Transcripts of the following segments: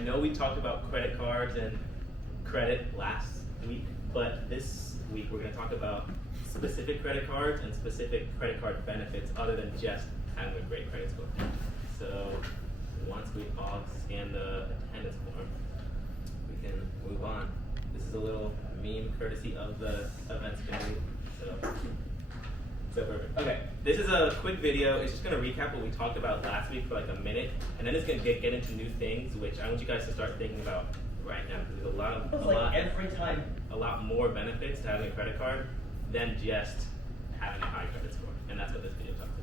know we talked about credit cards and credit last week, but this week we're going to talk about specific credit cards and specific credit card benefits other than just having a great credit score. So once we all scan the attendance form, we can move on. This is a little meme courtesy of the events committee. So perfect. Okay, this is a quick video. It's just going to recap what we talked about last week for like a minute, and then it's going to get into new things, which I want you guys to start thinking about right now, because there's a lot more benefits to having a credit card than just having a high credit score, and that's what this video talks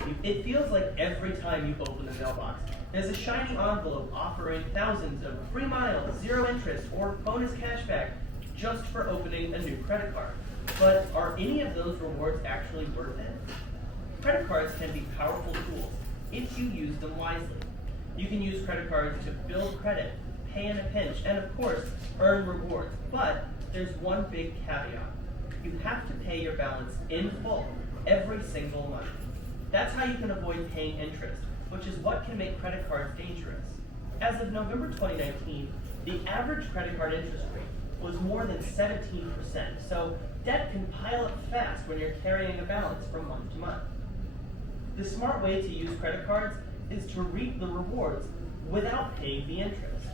about. It feels like every time you open a mailbox, there's a shiny envelope offering thousands of free miles, zero interest, or bonus cashback just for opening a new credit card. But are any of those rewards actually worth it? Credit cards can be powerful tools if you use them wisely. You can use credit cards to build credit, pay in a pinch, and of course, earn rewards. But there's one big caveat. You have to pay your balance in full every single month. That's how you can avoid paying interest, which is what can make credit cards dangerous. As of November 2019, the average credit card interest rate was more than 17%, so debt can pile up fast when you're carrying a balance from month to month. The smart way to use credit cards is to reap the rewards without paying the interest.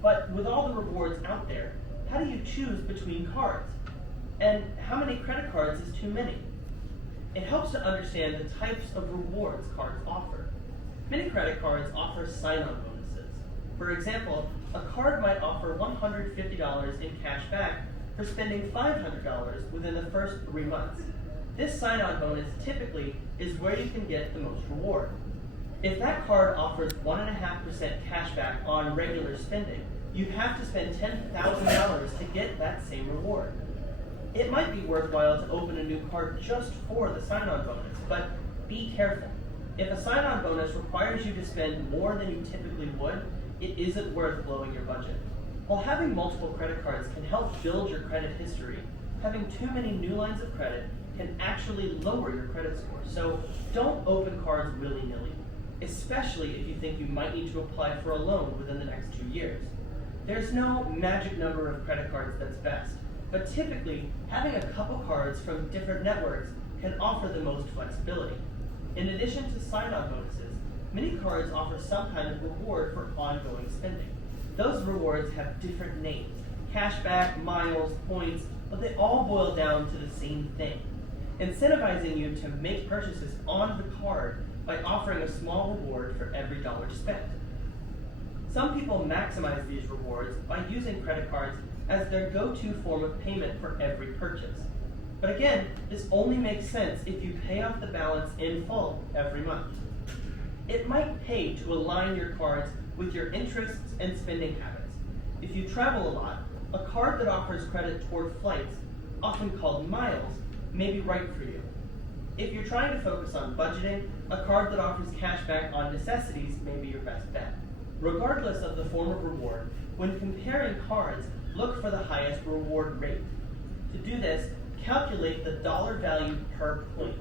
But with all the rewards out there, how do you choose between cards? And how many credit cards is too many? It helps to understand the types of rewards cards offer. Many credit cards offer sign-on bonuses. For example, a card might offer $150 in cash back for spending $500 within the first 3 months. This sign-on bonus typically is where you can get the most reward. If that card offers 1.5% cash back on regular spending, you have to spend $10,000 to get that same reward. It might be worthwhile to open a new card just for the sign-on bonus, but be careful. If a sign-on bonus requires you to spend more than you typically would, it isn't worth blowing your budget. While having multiple credit cards can help build your credit history, having too many new lines of credit can actually lower your credit score. So don't open cards willy-nilly, especially if you think you might need to apply for a loan within the next 2 years. There's no magic number of credit cards that's best, but typically having a couple cards from different networks can offer the most flexibility. In addition to sign-on bonuses, many cards offer some kind of reward for ongoing spending. Those rewards have different names: cashback, miles, points, but they all boil down to the same thing: incentivizing you to make purchases on the card by offering a small reward for every dollar spent. Some people maximize these rewards by using credit cards as their go-to form of payment for every purchase. But again, this only makes sense if you pay off the balance in full every month. It might pay to align your cards with your interests and spending habits. If you travel a lot, a card that offers credit toward flights, often called miles, may be right for you. If you're trying to focus on budgeting, a card that offers cash back on necessities may be your best bet. Regardless of the form of reward, when comparing cards, look for the highest reward rate. To do this, calculate the dollar value per point.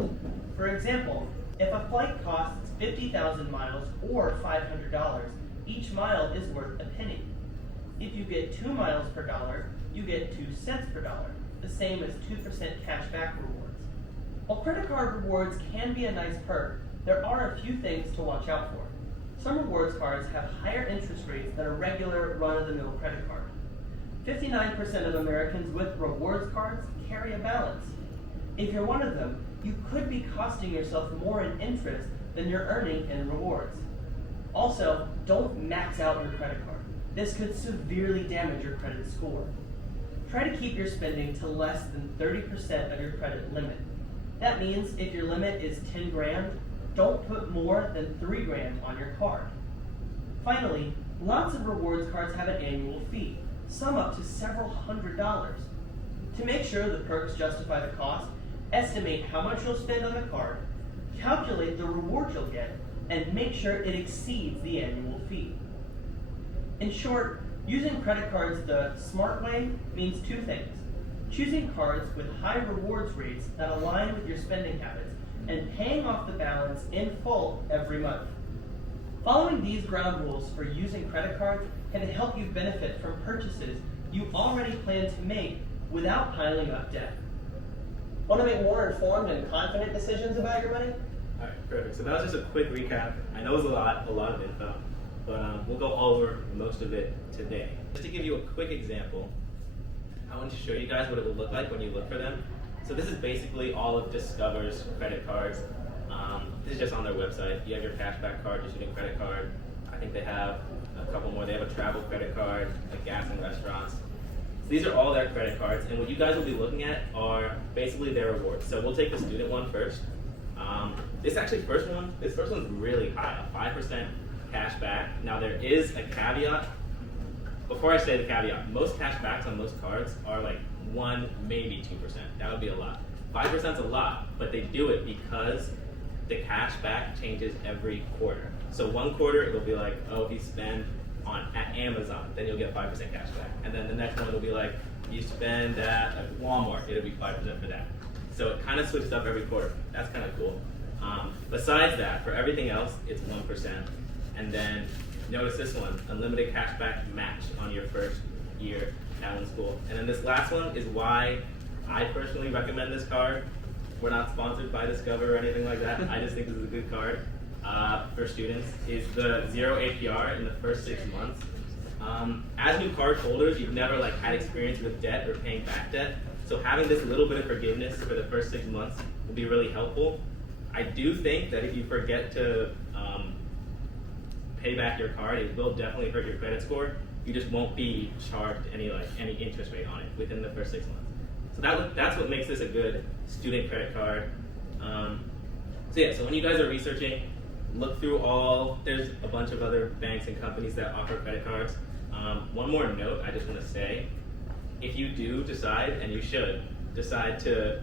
For example, if a flight costs 50,000 miles or $500, each mile is worth a penny. If you get 2 miles per dollar, you get 2 cents per dollar, the same as 2% cash back rewards. While credit card rewards can be a nice perk, there are a few things to watch out for. Some rewards cards have higher interest rates than a regular run-of-the-mill credit card. 59% of Americans with rewards cards carry a balance. If you're one of them, you could be costing yourself more in interest than you're earning in rewards. Also, don't max out your credit card. This could severely damage your credit score. Try to keep your spending to less than 30% of your credit limit. That means if your limit is 10 grand, don't put more than 3 grand on your card. Finally, lots of rewards cards have an annual fee, some up to several $100s. To make sure the perks justify the cost, estimate how much you'll spend on the card, calculate the reward you'll get, and make sure it exceeds the annual fee. In short, using credit cards the smart way means 2 things: choosing cards with high rewards rates that align with your spending habits, and paying off the balance in full every month. Following these ground rules for using credit cards can help you benefit from purchases you already plan to make without piling up debt. Want to make more informed and confident decisions about your money? All right, perfect. So that was just a quick recap. I know it was a lot of info, but we'll go over most of it today. Just to give you a quick example, I want to show you guys what it would look like when you look for them. So this is basically all of Discover's credit cards. This is just on their website. You have your cashback card, your student credit card. I think they have a couple more. They have a travel credit card, like gas and restaurants. So these are all their credit cards, and what you guys will be looking at are basically their rewards. So we'll take the student one first. This first one's really high, a 5% cash back. Now there is a caveat. Before I say the caveat, most cash backs on most cards are like 1, maybe 2%. That would be a lot. 5% is a lot, but they do it because the cash back changes every quarter. So one quarter it'll be like, oh, if you spend at Amazon, then you'll get 5% cash back. And then the next one will be like, you spend at Walmart, it'll be 5% for that. So it kind of switches up every quarter. That's kind of cool. Besides that, for everything else, it's 1%. And then notice this one, unlimited cashback match on your first year at one school. And then this last one is why I personally recommend this card. We're not sponsored by Discover or anything like that. I just think this is a good card for students. Is the 0 APR in the first 6 months. As new card holders, you've never had experience with debt or paying back debt. So having this little bit of forgiveness for the first 6 months will be really helpful. I do think that if you forget to pay back your card, it will definitely hurt your credit score. You just won't be charged any interest rate on it within the first 6 months. So that's what makes this a good student credit card. So when you guys are researching, look through there's a bunch of other banks and companies that offer credit cards. One more note I just want to say, if you do decide, and you should, decide to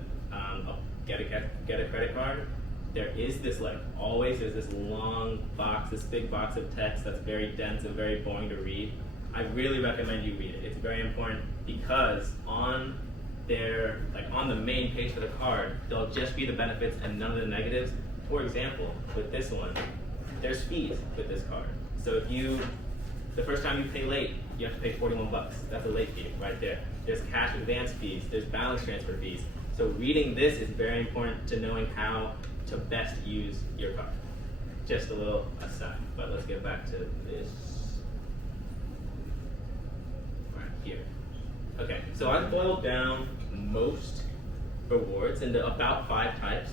get a credit card, there is this there's this long box, this big box of text that's very dense and very boring to read. I really recommend you read it. It's very important because on the main page for the card, there'll just be the benefits and none of the negatives. For example, with this one, there's fees with this card. So the first time you pay late, you have to pay 41 bucks. That's a late fee right there. There's cash advance fees, there's balance transfer fees. So reading this is very important to knowing how to best use your card. Just a little aside, but let's get back to this right here. Okay, so I've boiled down most rewards into about 5 types.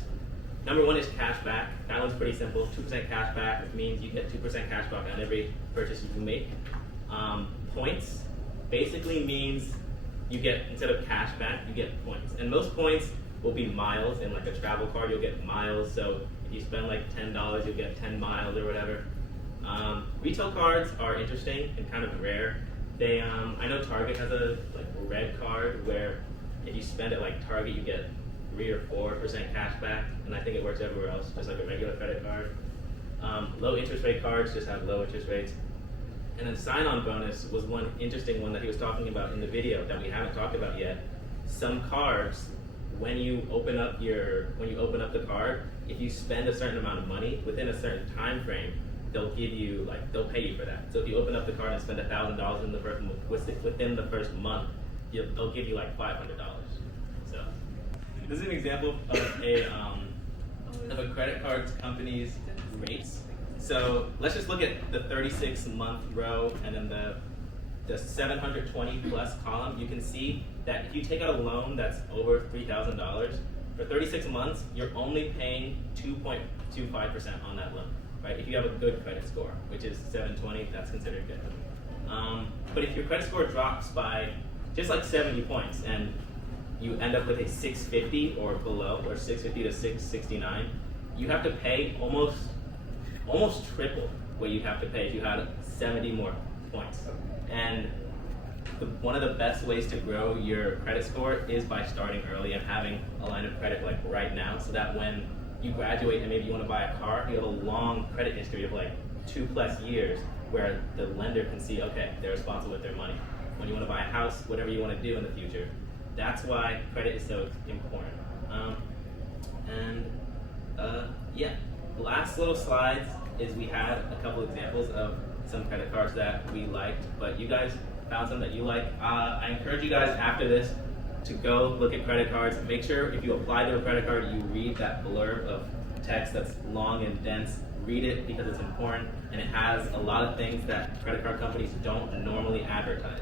Number 1 is cash back. That one's pretty simple. 2% cash back, which means you get 2% cash back on every purchase you make. Points basically means you get, instead of cash back, you get points. And most points will be miles. In a travel card, you'll get miles. So if you spend $10, you'll get 10 miles or whatever. Retail cards are interesting and kind of rare. I know Target has a red card where if you spend at Target, you get 3 or 4% cash back, and I think it works everywhere else, just like a regular credit card. Low interest rate cards just have low interest rates. And then sign-on bonus was one interesting one that he was talking about in the video that we haven't talked about yet. Some cards, when you open up the card, if you spend a certain amount of money within a certain time frame, they'll pay you for that. So if you open up the card and spend $1,000 within the first month, they'll give you $500. So this is an example of a credit card company's rates. So let's just look at the 36-month row and then the 720 plus column. You can see that if you take out a loan that's over $3,000, for 36 months, you're only paying 2.25% on that loan, right? If you have a good credit score, which is 720, that's considered good. But if your credit score drops by just 70 points and you end up with a 650 or below, or 650 to 669, you have to pay almost triple what you have to pay if you had 70 more points. And one of the best ways to grow your credit score is by starting early and having a line of credit right now, so that when you graduate and maybe you want to buy a car, you have a long credit history of 2+ years where the lender can see, okay, they're responsible with their money. When you want to buy a house, whatever you want to do in the future. That's why credit is so important. And Yeah, last little slides is we had a couple examples of some credit cards that we liked, but you guys found some that you like. I encourage you guys after this to go look at credit cards. Make sure if you apply to a credit card, you read that blurb of text that's long and dense. Read it because it's important, and it has a lot of things that credit card companies don't normally advertise.